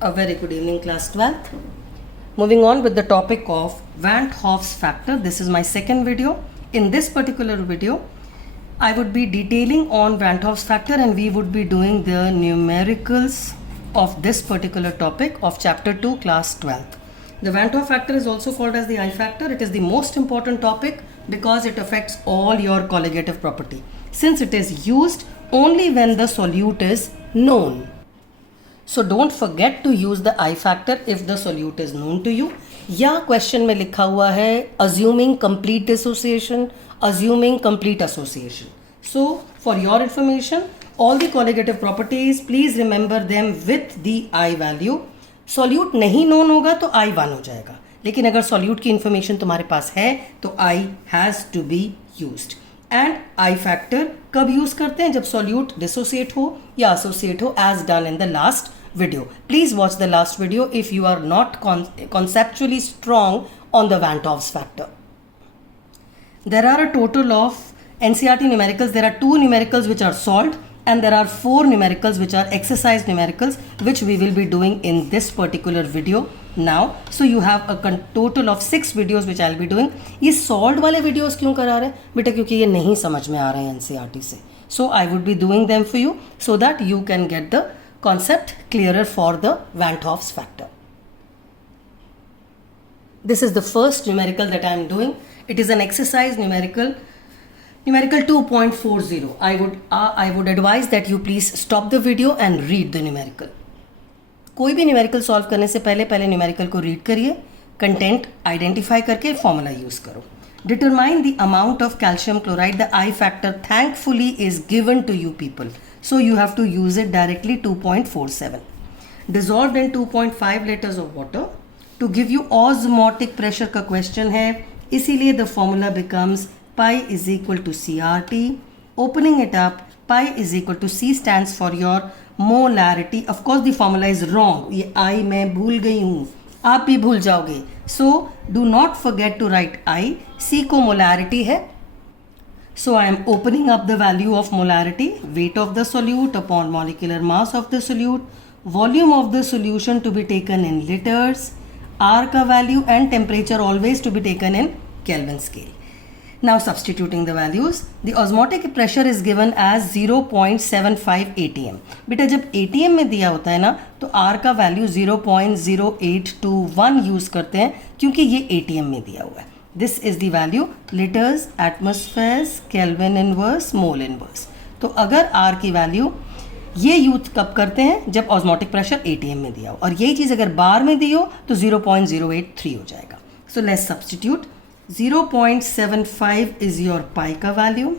A very good evening, class 12th. Moving on with the topic of Van't Hoff's factor. This is my second video. In this particular video, I would be detailing on Van't Hoff's factor and we would be doing the numericals of this particular topic of chapter 2, class 12th. The Van't Hoff factor is also called as the I factor. It is the most important topic because it affects all your colligative property, since it is used only when the solute is known. So don't forget to use the I factor if the solute is known to you. या question में लिखा हुआ है assuming complete dissociation, assuming complete association. So for your information, all the colligative properties, please remember them with the I value. Solute नहीं known होगा तो I 1 हो जाएगा, लेकिन अगर solute की information तुम्हारे पास है तो I has to be used. And I factor कब यूज करते हैं? जब सॉल्यूट डिसोसिएट हो या एसोसिएट हो, as done in the last video. Please watch the last video if you are not conceptually strong on the Van't Hoff's factor. There are a total of NCERT numericals. There are 2 numericals which are solved and there are 4 numericals which are exercise numericals, which we will be doing in this particular video now. So you have a total of 6 videos which I'll be doing. ये solved वाले videos क्यों करा रहे हैं बेटा? क्योंकि ये नहीं समझ में आ रहे हैं NCERT से. So I would be doing them for you so that you can get the concept clearer for the Van't Hoff's factor. This is the first numerical that I am doing. It is an exercise numerical 2.40. I would advise that you please stop the video and read the numerical. कोई भी numerical solve करने से पहले numerical को read करिए, content identify करके formula use करो. Determine the amount of calcium chloride. The I factor thankfully is given to you people. So you have to use it directly. 2.47 dissolved in 2.5 liters of water. To give you osmotic pressure का question है, इसीलिए the formula becomes pi is equal to CRT. Opening it up, pi is equal to C stands for your molarity. Of course the formula is wrong. ये I मैं भूल गई हूँ, आप भी भूल जाओगे. So do not forget to write I. C को molarity है. So I am opening up the value of molarity, weight of the solute upon molecular mass of the solute, volume of the solution to be taken in liters, R ka value and temperature always to be taken in Kelvin scale. Now substituting the values, the osmotic pressure is given as 0.75 atm. बेटा जब atm में दिया होता है ना तो R का value 0.0821 use करते हैं क्योंकि ये atm में दिया हुआ है. This is the value liters, atmospheres, Kelvin inverse, mole inverse. तो अगर R की वैल्यू ये यूज कब करते हैं? जब ऑस्मोटिक प्रेशर ATM में दिया हो, और यही चीज़ अगर बार में दी हो तो 0.083 हो जाएगा. So let's substitute. 0.75 is your pi का वैल्यू.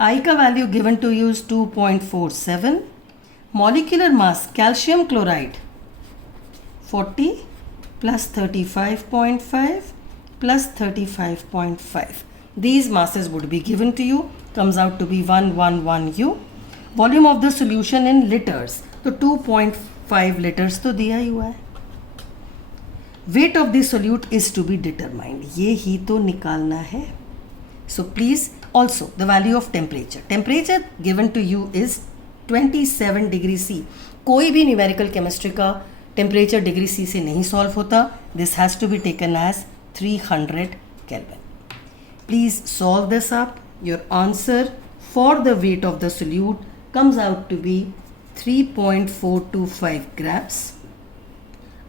आई का value given to you is 2.47. Molecular mass calcium chloride 40 plus 35.5 plus 35.5. These masses would be given to you. Comes out to be 111 U. Volume of the solution in liters. तो 2.5 liters तो दिया ही हुआ है. Weight of the solute is to be determined. ये ही तो निकालना है. So please also the value of temperature. Temperature given to you is 27 degree C. कोई भी numerical chemistry का temperature degree C से नहीं solve होता. This has to be taken as 300 Kelvin. Please solve this up. Your answer for the weight of the solute comes out to be 3.425 grams.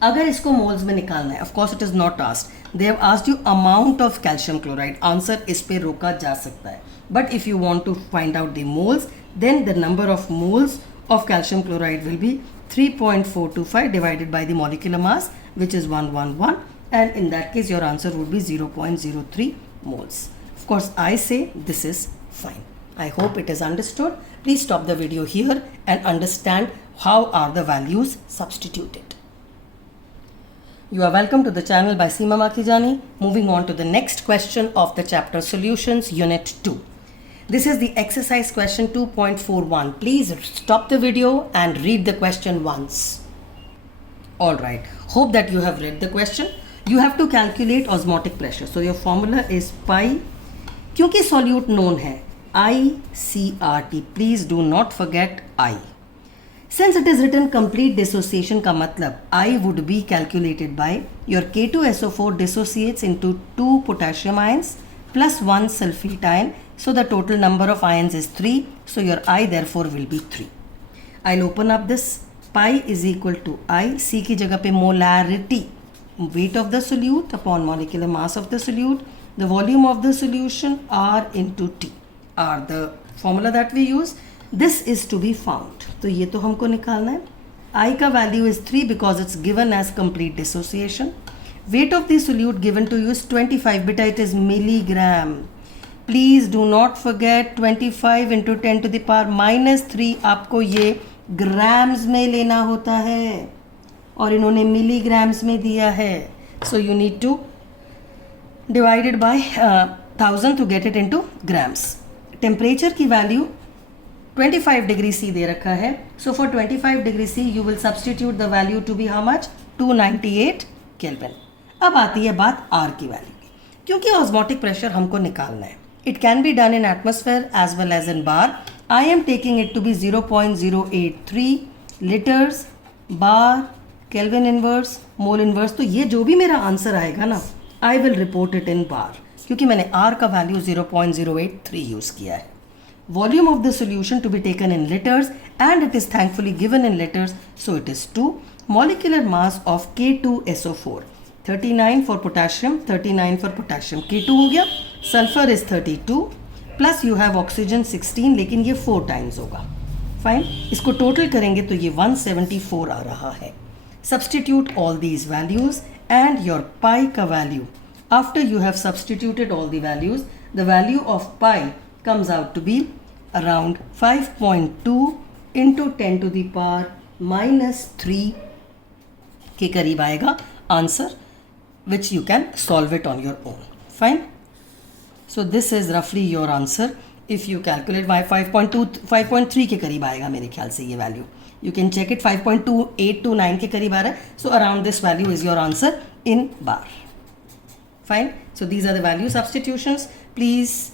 अगर इसको moles में निकालना है, of course it is not asked. They have asked you amount of calcium chloride. Answer इस पे रोका जा सकता है. But if you want to find out the moles, then the number of moles of calcium chloride will be 3.425 divided by the molecular mass, which is 111. And in that case your answer would be 0.03 moles. Of course I say this is fine. I hope it is understood. Please stop the video here and understand how are the values substituted. You are welcome to the channel by Seema Makhijani. Moving on to the next question of the chapter Solutions Unit 2. This is the exercise question 2.41. Please stop the video and read the question once. Alright, hope that you have read the question. You have to calculate osmotic pressure. So your formula is pi. क्योंकि solute known है, ICRT. Please do not forget I. Since it is written complete dissociation का मतलब I would be calculated by your K2SO4 dissociates into 2 potassium ions plus 1 sulfate ion. So the total number of ions is 3. So your I therefore will be 3. I'll open up this. Pi is equal to I. C की जगह पे molarity, weight of the solute upon molecular mass of the solute. The volume of the solution R into T are the formula that we use. This is to be found. तो ये तो हमको निकालना है. I का value is 3 because it's given as complete dissociation. Weight of the solute given to you is 25. Beta, it is milligram. Please do not forget 25 into 10 to the power minus 3 आपको ये grams में लेना होता है और इन्होंने milligrams में दिया है. So you need to divide it by 1000 to get it into grams. Temperature की value 25 degree C दे रखा है. So for 25 degree C you will substitute the value to be how much? 298 Kelvin. अब आती है बात R की value की, क्योंकि ऑस्मोटिक प्रेशर हमको निकालना है. It can be done in atmosphere as well as in bar. I am taking it to be 0.083 liters bar Kelvin inverse mole inverse. तो ये जो भी मेरा आंसर आएगा ना, I will report it in bar, क्योंकि मैंने R का वैल्यू 0.083 यूज़ किया है. Volume of the solution to be taken in liters and it is thankfully given in liters, so it is 2. Molecular mass of K2SO4 39 for potassium, 39 for potassium. K2 हो गया. Sulfur is 32 plus you have oxygen 16, लेकिन ये 4 times होगा. Fine. इसको total करेंगे तो ये 174 आ रहा है. Substitute all these values and your pi का value. After you have substituted all the values, the value of pi comes out to be around 5.2 into 10 to the power minus 3 के करीब आएगा answer, which you can solve it on your own. Fine. So this is roughly your answer. If you calculate by 5.3 के करीब आएगा मेरे ख्याल से ये value. You can check it. 5.2829 के करीब आ रहा है. So around this value is your answer in bar. Fine. So these are the value substitutions. Please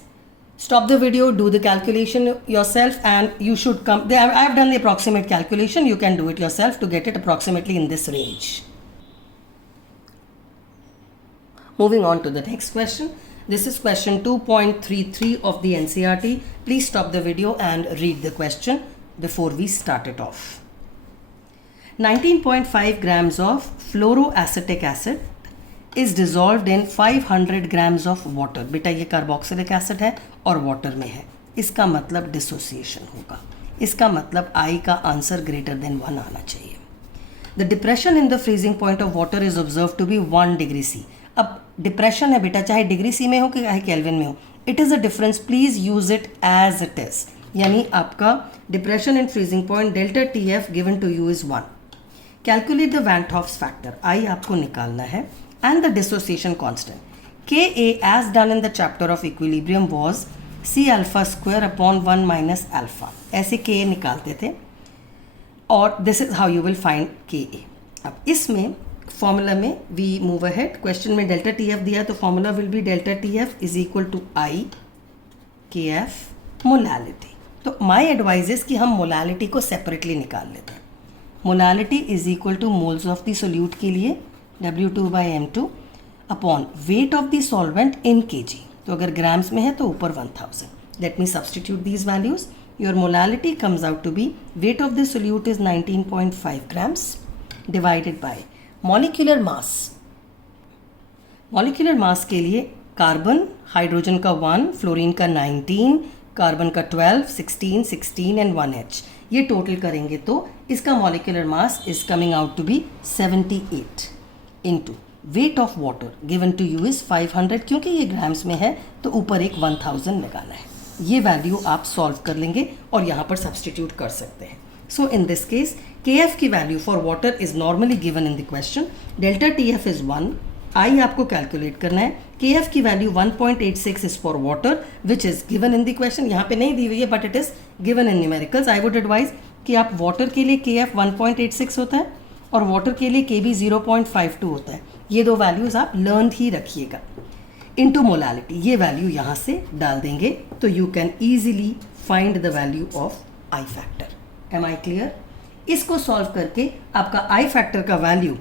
stop the video, do the calculation yourself, and you should come. I have done the approximate calculation. You can do it yourself to get it approximately in this range. Moving on to the next question. This is question 2.33 of the NCERT. Please stop the video and read the question before we start it off. 19.5 grams of fluoroacetic acid is dissolved in 500 grams of water. बेटा ये carboxylic acid है और water में है. इसका मतलब dissociation होगा. इसका मतलब I का आंसर ग्रेटर देन 1 आना चाहिए. The depression in the freezing point of water is observed to be 1 degree C. अब डिप्रेशन है बेटा, चाहे डिग्री सी में हो कि चाहे केल्विन में हो, it is a difference. Please use it as it is. यानी आपका depression in freezing point delta T F given to you is 1. Calculate the van Hoff's factor. I आपको निकालना है and the dissociation constant. K A as done in the chapter of equilibrium was C alpha square upon 1 minus alpha. ऐसे K A निकालते थे और this is how you will find के A. अब इसमें फॉर्मूला में वी मूव अहेड. क्वेश्चन में delta T F दिया है तो formula will be delta T F is equal to i K F molality. तो माई एडवाइज इज कि हम मोलालिटी को सेपरेटली निकाल लेते हैं. Molality is equal to moles of the solute के लिए W2/M2 upon weight of the solvent in kg. तो अगर ग्राम्स में है तो ऊपर 1000. Let me substitute these values. Your molality comes out to be weight of the solute is 19.5 grams divided by molecular mass. Molecular mass के लिए carbon, hydrogen का 1, fluorine का 19, कार्बन का 12, 16, 16 एंड 1H. ये टोटल करेंगे तो इसका molecular mass is coming out to be 78 into weight of water given to you is 500. क्योंकि ये ग्राम्स में है तो ऊपर एक 1000 लगाना है. ये वैल्यू आप सॉल्व कर लेंगे और यहाँ पर सब्सटीट्यूट कर सकते हैं. So in this case, KF की value for water is normally given in the question. Delta TF is 1. I आपको calculate करना है. KF की value 1.86 is for water, which is given in the question. यहाँ पे नहीं दी हुई है, but it is given in numericals. I would advise कि आप water के लिए KF 1.86 होता है और water के लिए KB 0.52 होता है. ये दो values आप learned ही रखिएगा. Into molality, ये value यहाँ से डाल देंगे तो you can easily find the value of I factor. Am I clear? इसको सॉल्व करके आपका आई फैक्टर का value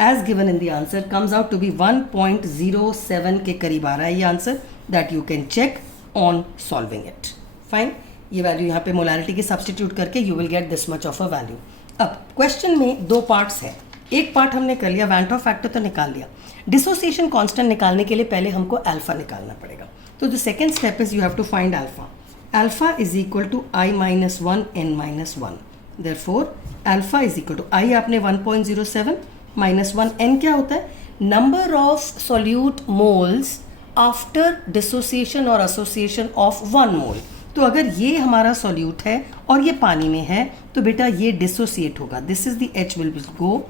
as given in the answer comes out to be 1.07 के करीब आ रहा है ये answer, that you can check on solving it. Fine, ये वैल्यू यहाँ पे मोलारिटी के सब्सटीट्यूट करके you will get this much of a value. अब क्वेश्चन में दो पार्ट्स हैं. एक पार्ट हमने कर लिया, वैन हॉफ फैक्टर तो निकाल लिया. डिसोसिएशन कांस्टेंट निकालने के लिए पहले हमको अल्फा निकालना पड़ेगा. तो the second step is you have to find alpha. Alpha is equal to I minus one N minus one. Therefore alpha is equal to i आपने 1.07 माइनस वन. एन क्या होता है? Number of solute moles after dissociation और association of one mole. तो अगर ये हमारा solute है और ये पानी में है तो बेटा ये डिसोसिएट होगा. This is the H will go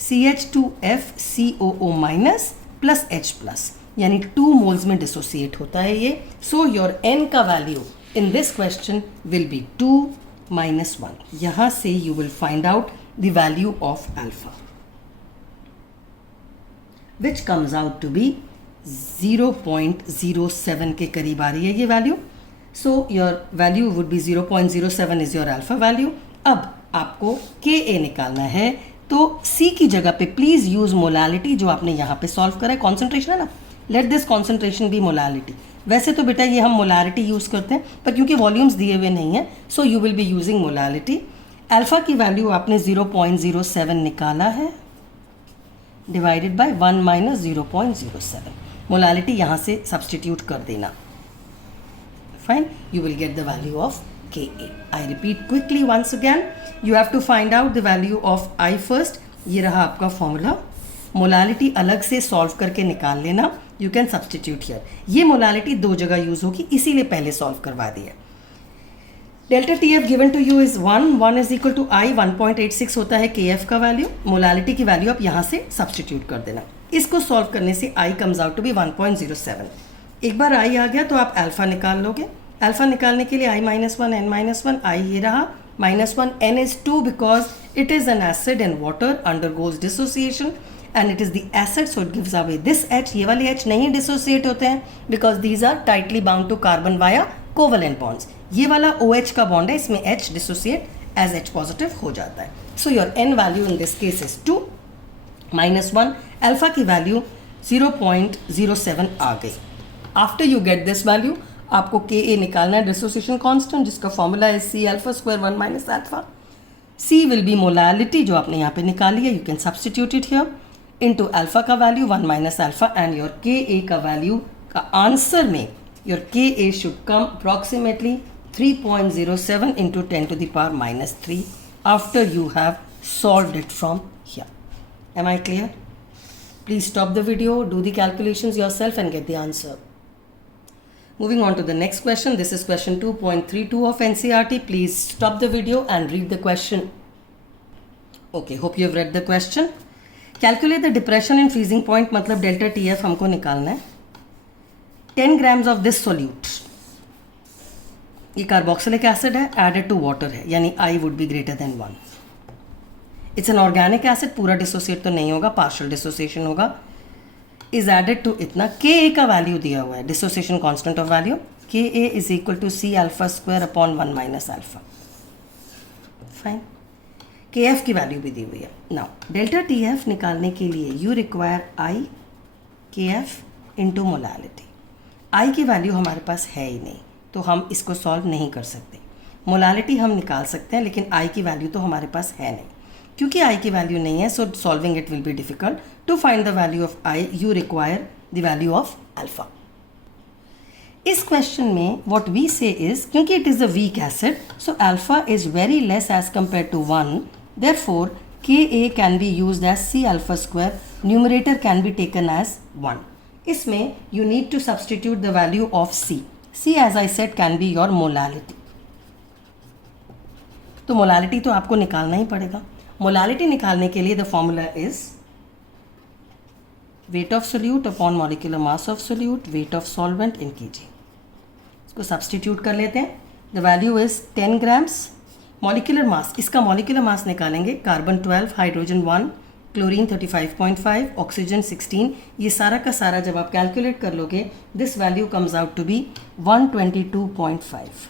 CH2FCOO minus plus H plus, यानी 2 मोल्स में डिसोसिएट होता है ये. सो योर N का value in this question will be 2 minus 1. यहाँ से you will find out the value of alpha which comes out to be 0.07 के करीब आ रही है ये value. So your value would be 0.07 is your alpha value. अब आपको Ka निकालना है तो C की जगह पे प्लीज यूज मोलालिटी जो आपने यहाँ पे सॉल्व करा है. कॉन्सेंट्रेशन है ना, let this concentration be molality. वैसे तो बेटा ये हम मोलारिटी यूज करते हैं पर क्योंकि वॉल्यूम्स दिए हुए नहीं है सो you will be using molality. Alpha की वैल्यू आपने 0.07 निकाला है डिवाइडेड बाय 1 माइनस 0.07. मोलालिटी यहाँ से सब्सटीट्यूट कर देना. Fine, you will get the value of Ka. I repeat quickly once again. You have to find out the value of I first. ये रहा आपका फॉर्मूला. मोलालिटी अलग से सॉल्व करके निकाल लेना. You can substitute here. ये मोलालिटी दो जगह यूज होगी इसीलिए पहले सॉल्व करवा दिया. Delta TF given to you is 1 is equal to I. 1.86 होता है KF का वैल्यू. मोलालिटी की वैल्यू आप यहाँ से सब्सटीट्यूट कर देना. इसको सॉल्व करने से I comes out to be 1.07. एक बार I आ गया तो आप अल्फा निकाल लोगे. अल्फा निकालने के लिए I minus one N minus one. I ये रहा minus one. N is 2 because it is an acid and water undergoes dissociation and it is the acid so it gives away this H. ये वाले H नहीं dissociate होते हैं because these are tightly bound to carbon via covalent bonds. ये वाला OH का bond है, इसमें H dissociate as H positive हो जाता है. सो your N value in this case is 2 minus 1. Alpha की वैल्यू 0.07 आ गई. After you get this value आपको Ka निकालना है, डिसोसिएशन कांस्टेंट जिसका फॉर्मूला है C alpha square 1 minus alpha. C will be molality जो आपने यहाँ पे निकाली है. You can substitute it here into alpha का value 1 minus alpha and your Ka का वैल्यू का आंसर में your Ka should come approximately 3.07 into 10 to the power minus 3 after you have solved it from here. Am I clear? Please stop the video, do the calculations yourself and get the answer. Moving on to the next question. This is question 2.32 of NCERT. Please stop the video and read the question. Okay, hope you have read the question. Calculate the depression in freezing point, मतलब delta TF हमको निकालना है. 10 grams of this solute. ये carboxylic acid है, added to water है, यानी I would be greater than 1. It's an organic acid, पूरा dissociate तो नहीं होगा, partial डिसोसिएशन होगा. इज एडेड टू इतना. Ka का वैल्यू दिया हुआ है, dissociation constant of value. Ka is equal to C alpha square upon 1 minus alpha. Fine. Kf की वैल्यू भी दी हुई है. नाउ डेल्टा TF निकालने के लिए you require I Kf into molality. I की वैल्यू हमारे पास है ही नहीं तो हम इसको सॉल्व नहीं कर सकते. मोलालिटी हम निकाल सकते हैं लेकिन I की वैल्यू तो हमारे पास है नहीं. क्योंकि I की वैल्यू नहीं है so solving it will be difficult. To find the value of I you require the value of alpha. इस क्वेश्चन में व्हाट वी से इज क्योंकि it is a weak acid so alpha is very less as compare to 1. Therefore Ka can be used as C alpha square. Numerator can be taken as 1. इसमें you need to substitute the value of C. C as I said can be your molality. तो molality तो आपको निकालना ही पड़ेगा. Molality निकालने के लिए the formula is wait of solute upon molecular mass of solute, wait of solvent in kg. इसको substitute कर लेते हैं. The value is 10 grams. Molecular mass, इसका मॉलिक्यूलर मास निकालेंगे. Carbon 12, hydrogen 1, chlorine 35.5, oxygen 16. ये सारा का सारा जब आप कैलकुलेट कर लोगे this value comes out to be 122.5.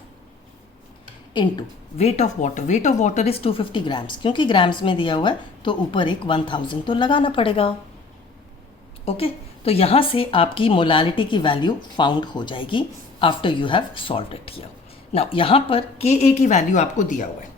Into weight of water. Weight of water is 250 grams. क्योंकि ग्राम्स में दिया हुआ है तो ऊपर एक 1000 तो लगाना पड़ेगा. ओके तो यहाँ से आपकी मोलालिटी की वैल्यू फाउंड हो जाएगी after you have solved it here. Now यहाँ पर Ka की वैल्यू आपको दिया हुआ है.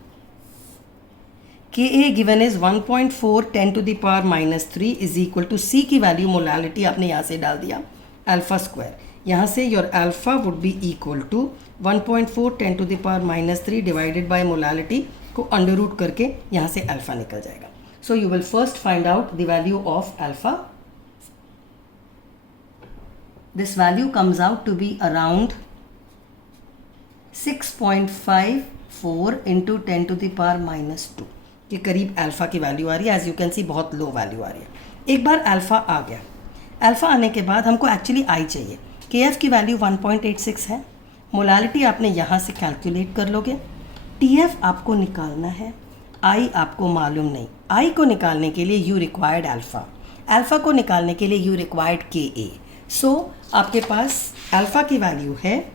Ka given is 1.4 10 to the power -3 is equal to C की वैल्यू मोलालिटी आपने यहाँ से डाल दिया अल्फा स्क्वायर. यहाँ से your alpha would be equal to 1.4 10 to the power -3 divided by molality को अंडर रूट करके यहाँ से अल्फा निकल जाएगा. So you will first find out the value of alpha. This value comes out to be around 6.54 into 10 to the power -2 के करीब alpha की value आ रही है. एज यू कैन सी बहुत लो वैल्यू आ रही है. एक बार अल्फा आ गया, अल्फा आने के बाद हमको एक्चुअली आई चाहिए. Kf की वैल्यू 1.86 है. मोलालिटी आपने यहाँ से कैलकुलेट कर लोगे. Tf आपको निकालना है, I आपको मालूम नहीं. I को निकालने के लिए यू रिक्वायर्ड अल्फ़ा, अल्फ़ा को निकालने के लिए यू रिक्वायर्ड Ka. सो आपके पास अल्फ़ा की वैल्यू है,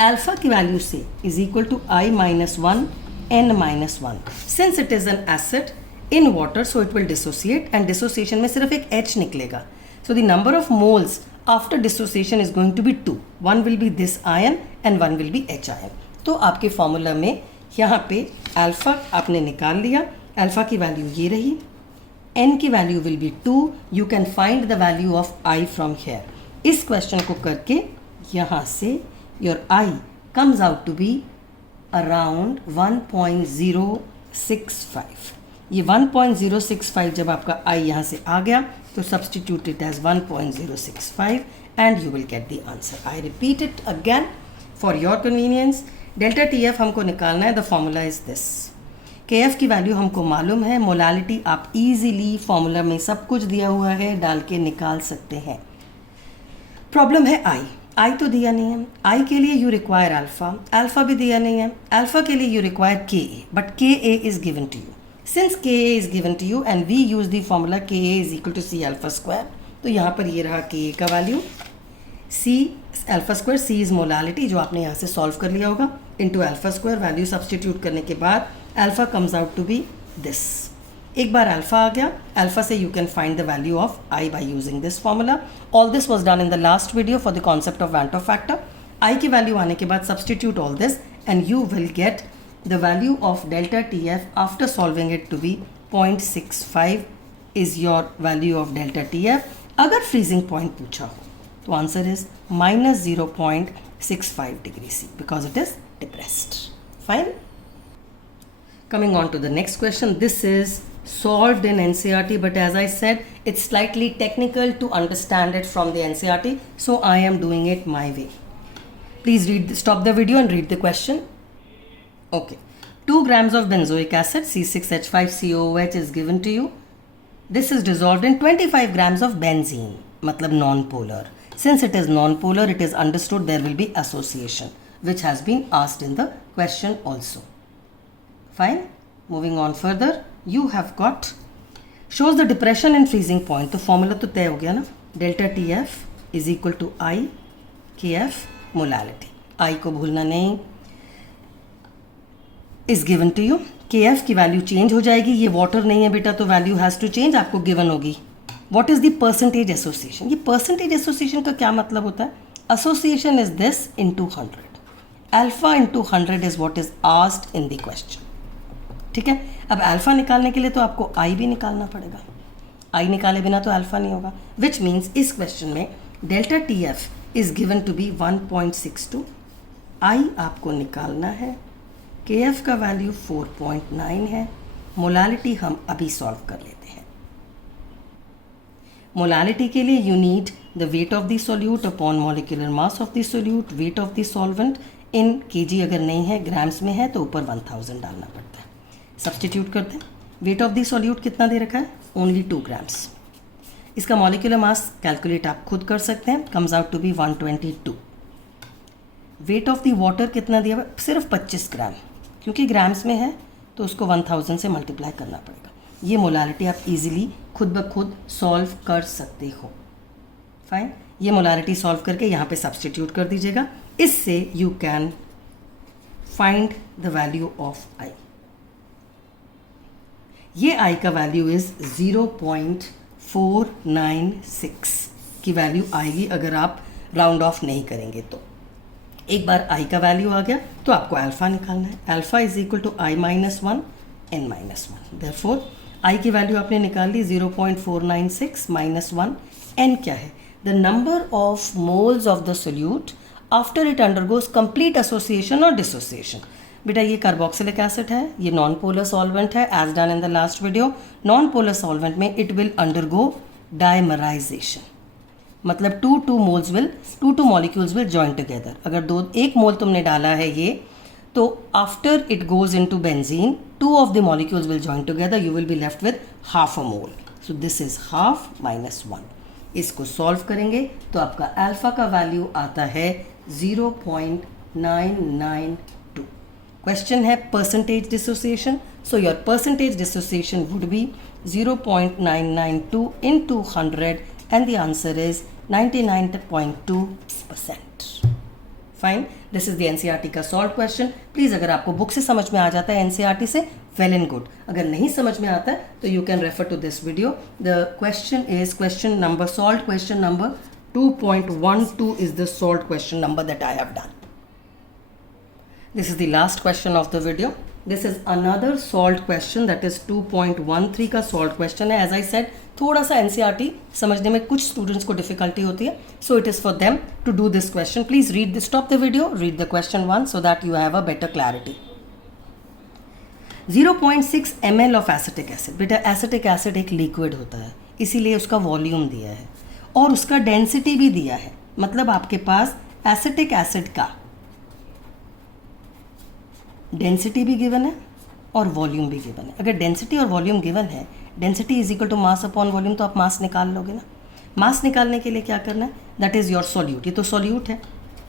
अल्फ़ा की वैल्यू से is equal to I minus 1 N minus 1. Since it is an acid in water so it will dissociate and dissociation में सिर्फ एक H निकलेगा. So the number of moles after dissociation is going to be 2. One will be this ion and one will be H ion. तो आपके formula में यहाँ पे alpha आपने निकाल लिया. अल्फ़ा की वैल्यू ये रही, N की value will be 2. You can find the value of I from here. इस क्वेश्चन को करके यहाँ से your I comes out to be around 1.065. ये 1.065 जब आपका I यहाँ से आ गया तो substitute it as 1.065 and you will get the answer. I repeat it again for your convenience. Delta TF हमको निकालना है. The formula is this. Kf की वैल्यू हमको मालूम है. मोलालिटी आप इजीली फॉर्मूला में सब कुछ दिया हुआ है डाल के निकाल सकते हैं. प्रॉब्लम है I तो दिया नहीं है. I के लिए यू रिक्वायर अल्फ़ा, अल्फ़ा भी दिया नहीं है. अल्फ़ा के लिए you require Ka, but Ka is given to you. Since Ka is given to you and we use the formula Ka is equal to C alpha square, तो यहाँ पर ये रहा Ka का value, C alpha square, C is molality जो आपने यहाँ से सॉल्व कर लिया होगा, into alpha square. Value substitute करने के बाद alpha comes out to be this. एक बार अल्फ़ा आ गया, अल्फ़ा से you can find the value of I by using this formula. All this was done in the last video for the concept of Van't Hoff factor. I की value आने के बाद substitute all this and you will get the value of delta TF after solving it to be 0.65 is your value of delta TF. अगर freezing point पूछा हो तो answer is minus 0.65 degree C because it is depressed. Fine. Coming on to the next question. This is solved in NCERT, but as I said, it's slightly technical to understand it from the NCERT, so I am doing it my way. Please stop the video and read the question. Okay, 2 grams of benzoic acid C6H5COOH is given to you. This is dissolved in 25 grams of benzene, matlab non-polar. Since it is non-polar, it is understood there will be association, which has been asked in the question also. Fine. Moving on further, you have got shows the depression and freezing point. तो formula तो तय हो गया ना. Delta TF is equal to I KF molality. I को भूलना नहीं. Is given to you. Kf की वैल्यू चेंज हो जाएगी. ये वाटर नहीं है बेटा तो वैल्यू हैज़ टू चेंज, आपको गिवन होगी. What is the percentage association? ये परसेंटेज एसोसिएशन का क्या मतलब होता है? Association is this into 100. Alpha into 100 is what is asked in the question. ठीक है. अब अल्फा निकालने के लिए तो आपको आई भी निकालना पड़ेगा. आई निकाले बिना तो अल्फा नहीं होगा, विच मीन्स इस क्वेश्चन में delta TF is given to be 1.62. I आपको निकालना है. KF का वैल्यू 4.9 है. मोलालिटी हम अभी सॉल्व कर लेते हैं. मोलालिटी के लिए you need the wait of the solute upon molecular mass of the solute, wait of the solvent in kg अगर नहीं है, ग्राम्स में है तो ऊपर 1000 डालना पड़ता है. सब्सटीट्यूट करते हैं. वेट ऑफ द सोल्यूट कितना दे रखा है? Only 2 grams. इसका मॉलिक्यूलर मास कैलकुलेट आप खुद कर सकते हैं. Comes out to be 122. Weight of the water कितना दिया हुआ? सिर्फ 25 ग्राम. क्योंकि ग्राम्स में है तो उसको 1000 से मल्टीप्लाई करना पड़ेगा. ये मोलारिटी आप इजीली खुद ब खुद सॉल्व कर सकते हो. फाइन. ये मोलारिटी सॉल्व करके यहाँ पे सब्सटीट्यूट कर दीजिएगा. इससे you can find the value of i. ये आई का वैल्यू इज 0.496 की वैल्यू आएगी अगर आप राउंड ऑफ नहीं करेंगे तो। एक बार आई का वैल्यू आ गया तो आपको अल्फा निकालना है। Alpha is equal to I minus one N minus one. Therefore I की वैल्यू आपने निकाल ली 0.496 माइनस वन। एन क्या है? The number of moles of the solute after it undergoes complete association और डिसोसिएशन। बेटा ये कार्बोक्सिलिक एसिड है, ये नॉन पोलर सॉल्वेंट है as done in the last video. Non polar solvent में इट विल अंडरगो डाइमराइजेशन, मतलब two molecules will join together. अगर एक मोल तुमने डाला है ये, तो after it goes into benzene, two of the molecules will join together, you will be left with half a mole. So this is half minus one. इसको solve करेंगे तो आपका अल्फा का वैल्यू आता है 0.992। क्वेश्चन है percentage dissociation, so your percentage dissociation would be 0.992 into 100 and the answer is 99.2%. Fine, this is the NCERT का solve question. Please अगर आपको बुक से समझ में आ जाता है एनसीईआरटी से, वेल एंड गुड। अगर नहीं समझ में आता है तो you can refer to this video. The question is question number 2.12 is the solved question number that I have done. This is the last question of the video. This is another solved question, that is 2.13 का solved question है। As I said, थोड़ा सा NCERT समझने में कुछ students को difficulty होती है, so it is for them to do this question. Please stop the video, read the question once so that you have a better clarity. 0.6 ml of acetic acid. बेटा acetic acid एक liquid होता है, इसीलिए उसका volume दिया है और उसका डेंसिटी भी दिया है। मतलब आपके पास एसिटिक एसिड का डेंसिटी भी गिवन है और वॉल्यूम भी गिवन है। अगर डेंसिटी और वॉल्यूम गिवन है, density is equal to mass upon volume, तो आप मास निकाल लोगे ना। मास निकालने के लिए क्या करना है? That is your solute. ये तो सॉल्यूट है,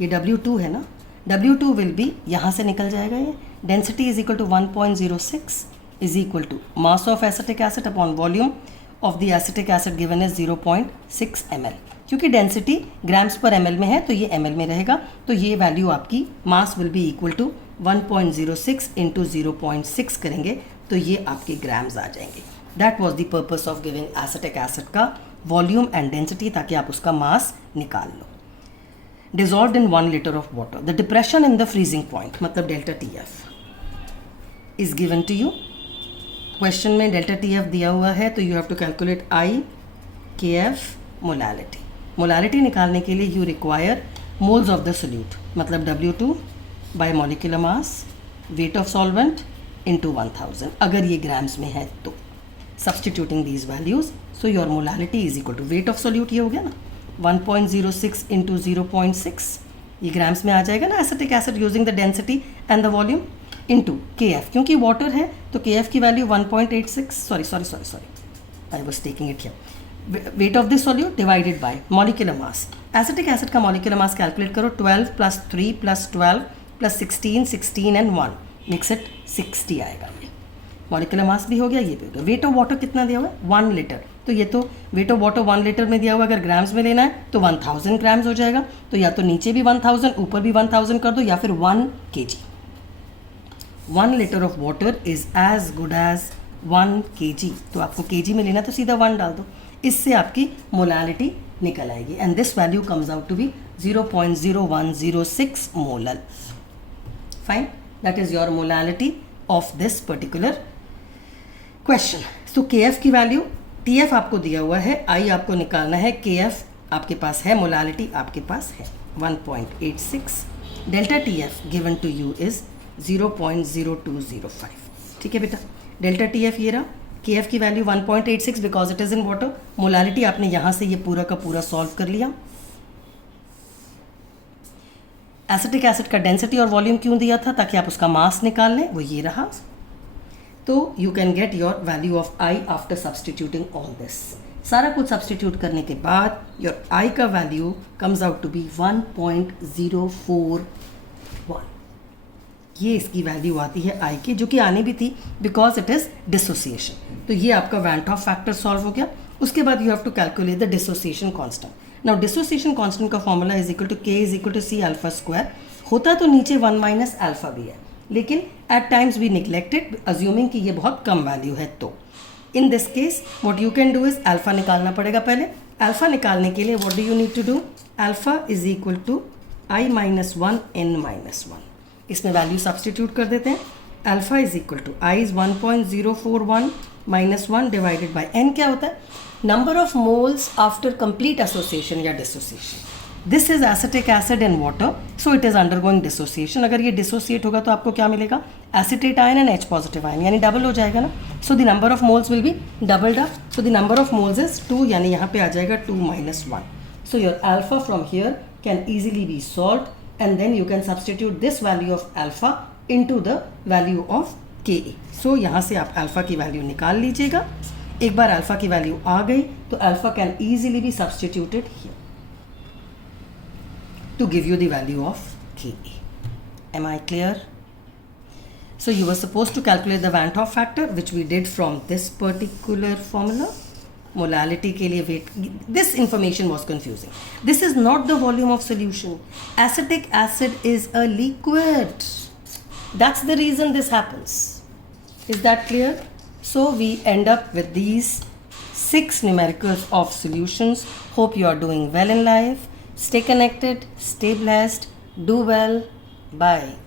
ये W2 है ना। W2 विल बी, यहाँ से निकल जाएगा ये। Density is equal to 1.06 is equal to mass of acetic acid upon volume of the acetic acid given है 0.6 ml। क्योंकि डेंसिटी ग्राम्स पर ml में है तो ये ml में रहेगा, तो ये वैल्यू आपकी mass will be equal to 1.06 into 0.6 करेंगे तो ये आपके ग्राम्स आ जाएंगे। That was the purpose of giving acetic acid का वॉल्यूम एंड डेंसिटी, ताकि आप उसका मास निकाल लो। Dissolved in 1 liter of water, the depression in the freezing point, मतलब delta TF is given to you. Question में डेल्टा TF दिया हुआ है तो you have to calculate IKF molality. Molality निकालने के लिए you require moles of the solute, मतलब W2 by molecular mass, weight of solvent into 1000 अगर ये ग्राम्स में है तो। Substituting these values, so your molality is equal to weight of solute, ये हो गया ना 1.06 इंटू 0.6, ये ग्राम्स में आ जाएगा ना acetic acid using the density and the volume, into KF, क्योंकि वाटर है तो KF की value 1.86, sorry I was taking it here, weight of this solute divided by molecular mass. Acetic acid का molecular mass calculate करो, 12 + 3 + 12 + 16, 16 and 1 mix it 60 आएगा। ये molecular mass भी हो गया, ये भी हो गया। वेट ऑफ वाटर कितना दिया हुआ है? 1 liter, तो ये तो वेट ऑफ वाटर 1 liter में दिया हुआ, अगर ग्राम्स में लेना है तो 1000 ग्राम्स हो जाएगा। तो या तो नीचे भी 1000 ऊपर भी 1000 कर दो, या फिर 1 kg। 1 liter of water is as good as 1 kg, तो आपको kg में लेना तो सीधा 1 डाल दो, इससे आपकी मोलालिटी निकल आएगी। And this value comes out to be 0.0106 molal. Fine, that is your molality of this particular question. तो KF की वैल्यू, TF आपको दिया हुआ है, I आपको निकालना है, KF आपके पास है, मोलालिटी आपके पास है 1.86, delta TF given to you is 0.0205। ठीक है बेटा, डेल्टा TF ये रहा, KF की value 1.86 because it is in water. Molality आपने यहाँ से ये पूरा का पूरा सॉल्व कर लिया। एसिटिक एसिड का डेंसिटी और वॉल्यूम क्यों दिया था? ताकि आप उसका मास निकाल लें, वो ये रहा। तो you can get your value of I after substituting all this. सारा कुछ सब्सटीट्यूट करने के बाद योर I का value comes out to be 1.041। ये इसकी वैल्यू आती है I की, जो कि आनी भी थी बिकॉज इट इज़ डिसोसिएशन। तो ये आपका वैन हॉफ फैक्टर सॉल्व हो गया। उसके बाद you have to calculate the dissociation constant. Now dissociation constant का formula is equal to K is equal to C alpha square. होता तो नीचे 1 - अल्फा भी है, लेकिन at times we neglected assuming कि ये बहुत कम वैल्यू है। तो in this case what you can do is alpha निकालना पड़ेगा पहले। अल्फा निकालने के लिए what do you need to do, alpha is equal to i minus one n minus one. इसमें वैल्यू सब्सटीट्यूट कर देते हैं। Alpha is equal to i is 1.041 minus one divided by n क्या होता है, number of moles after complete association या dissociation. This is acetic acid in water, so it is undergoing dissociation. अगर ये dissociate होगा तो आपको क्या मिलेगा, acetate ion and H positive ion, यानी डबल हो जाएगा ना। So the number of moles will be doubled up, so the number of moles is 2, यानी यहाँ पे आ जाएगा 2 minus 1। So your alpha from here can easily be solved, and then you can substitute this value of alpha into the value of Ka. So यहाँ से आप alpha की value निकाल लीजिएगा। एक बार अल्फा की वैल्यू आ गई तो alpha can easily be substituted here to give you the value of Ka. Am I clear? So you were supposed to calculate the Van't Hoff factor, which we did from this particular formula. Molality के लिए weight, this information was confusing. This is not the volume of solution, acetic acid is a liquid, that's the reason this happens. Is that clear? So we end up with these 6 numericals of solutions. Hope you are doing well in life. Stay connected, stay blessed, do well, bye.